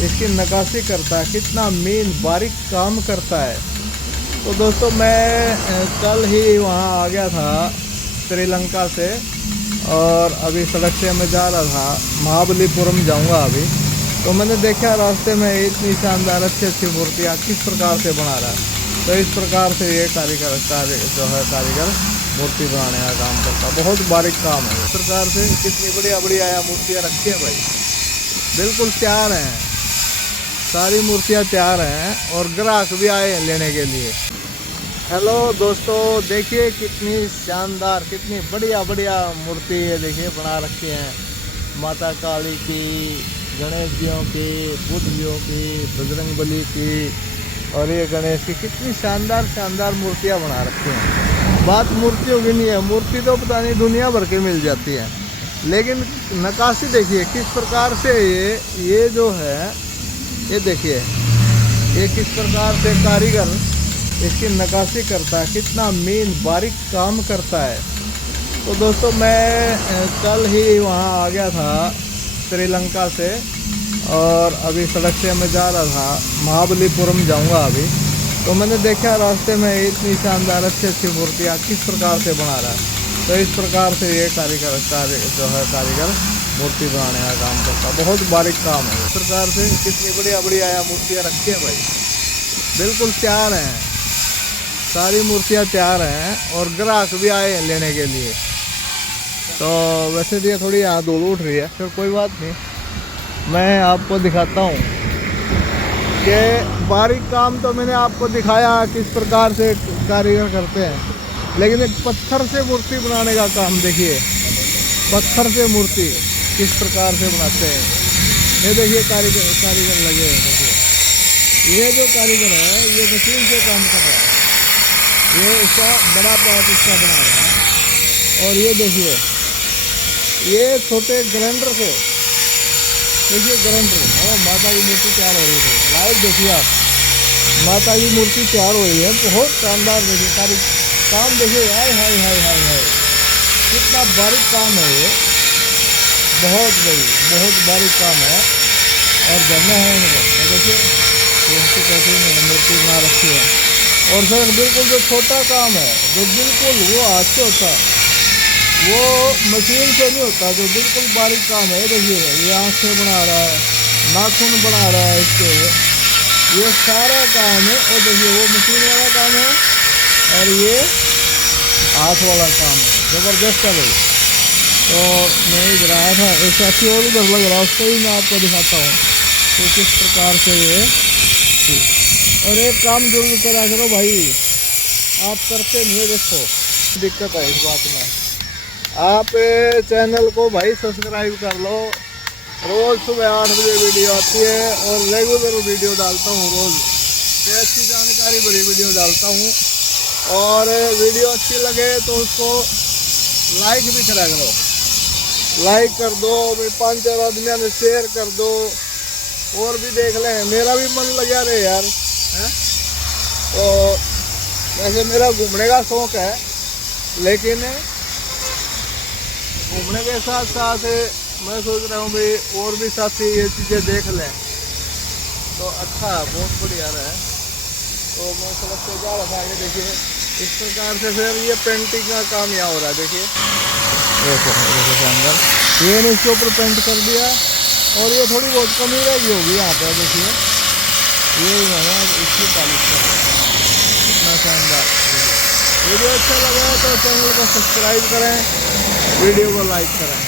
इसकी नक्काशी करता है, कितना मीन बारीक काम करता है। तो दोस्तों मैं कल ही वहाँ आ गया था श्रीलंका से, और अभी सड़क से मैं जा रहा था, महाबलीपुरम जाऊँगा अभी। तो मैंने देखा रास्ते में इतनी शानदार अच्छी अच्छी मूर्तियाँ किस प्रकार से बना रहा है। तो इस प्रकार से ये कारीगर मूर्ति बनाने का काम करता है, बहुत बारीक काम है। इस प्रकार से कितनी बढ़िया बढ़िया मूर्तियाँ रखी हैं भाई, बिल्कुल तैयार हैं, सारी मूर्तियाँ तैयार हैं और ग्राहक भी आए हैं लेने के लिए। हेलो दोस्तों, देखिए कितनी शानदार, कितनी बढ़िया बढ़िया मूर्ति है, देखिए बना रखी हैं। माता काली की, गणेश जियों की, बुद्ध जियों की, बजरंगबली की, और ये गणेश की, कितनी शानदार शानदार मूर्तियाँ बना रखी हैं। बात मूर्तियों की नहीं है, मूर्ति तो पता नहीं दुनिया भर के मिल जाती है, लेकिन नक्काशी देखिए किस प्रकार से ये जो है, ये देखिए ये किस प्रकार से कारीगर इसकी नक्काशी करता है, कितना मीन बारीक काम करता है। तो दोस्तों मैं कल ही वहाँ आ गया था श्रीलंका से, और अभी सड़क से मैं जा रहा था, महाबलीपुरम जाऊँगा अभी। तो मैंने देखा रास्ते में इतनी शानदार अच्छी अच्छी मूर्तियाँ किस प्रकार से बना रहा है। तो इस प्रकार से ये कारीगर मूर्ति बनाने का काम करता है, बहुत बारीक काम है। इस प्रकार से कितनी बढ़िया बढ़िया मूर्तियाँ रखी हैं भाई, बिल्कुल तैयार हैं, सारी मूर्तियाँ तैयार हैं और ग्राहक भी आए हैं लेने के लिए। तो वैसे भी थोड़ी यहाँ धूल उठ रही है, फिर कोई बात नहीं, मैं आपको दिखाता हूँ कि बारीक काम तो मैंने आपको दिखाया किस प्रकार से कारीगर करते हैं, लेकिन एक पत्थर से मूर्ति बनाने का काम देखिए, पत्थर से मूर्ति किस प्रकार से बनाते हैं। ये देखिए कारीगर लगे हैं, देखिए ये जो कारीगर है ये मशीन से काम कर रहा है, ये इसका बड़ा पार्ट इसका बना रहा है। और ये देखिए ये छोटे ग्राइंडर से, देखिए ग्राइंडर, और माता की मूर्ति तैयार हो रही है, लाइव देखिए आप, माता की मूर्ति तैयार हो रही है, बहुत शानदार। देखिए काम देखिए, हाय हाय हाय हाय हाय, कितना बारीक काम है ये, बहुत बारीक काम है। और झरना है इनको, देखिए इसकी कैसे मूर्ति बना रखी है। और सर बिल्कुल जो छोटा काम है, जो बिल्कुल वो हाथ से होता है, वो मशीन से नहीं होता, जो बिल्कुल बारीक काम है। देखिए ये आँखें बना रहा है, नाखून बना रहा है इसके, ये सारा काम है। और देखिए वो मशीन वाला काम है और ये हाथ वाला काम है, ज़बरदस्त है भाई। तो मैं इधर आया था, एक साथी और उधर लग रहा है, उसको ही मैं आपको दिखाता हूँ कि किस प्रकार से ये। और एक काम जरूर करा करो भाई, आप करते नहीं, देखो दिक्कत है इस बात में। आप चैनल को भाई सब्सक्राइब कर लो, रोज़ सुबह 8 बजे वीडियो आती है और रेगुलर वीडियो डालता हूँ, रोज़ अच्छी जानकारी भरी वीडियो डालता हूँ। और वीडियो अच्छी लगे तो उसको लाइक भी करा करो, लाइक कर दो, 5-4 आदमियों ने शेयर कर दो, और भी देख लें, मेरा भी मन लगा रहे यार है। तो वैसे मेरा घूमने का शौक़ है, लेकिन घूमने के साथ साथ मैं सोच रहा हूँ भाई और भी साथी ये चीज़ें देख लें तो अच्छा, बहुत बढ़िया है। तो मैं सड़क से जा रहा था, ये देखिए इस प्रकार से फिर ये पेंटिंग का काम यहाँ हो रहा है। देखिए देखो अंदर ये ने इसके ऊपर पेंट कर दिया, और ये थोड़ी बहुत कमी रहेगी होगी यहाँ पर, देखिए ये मैंने इसकी पॉलिश कर रहा है, कितना शानदार। वीडियो अच्छा लगा तो चैनल को सब्सक्राइब करें, वीडियो को लाइक करें।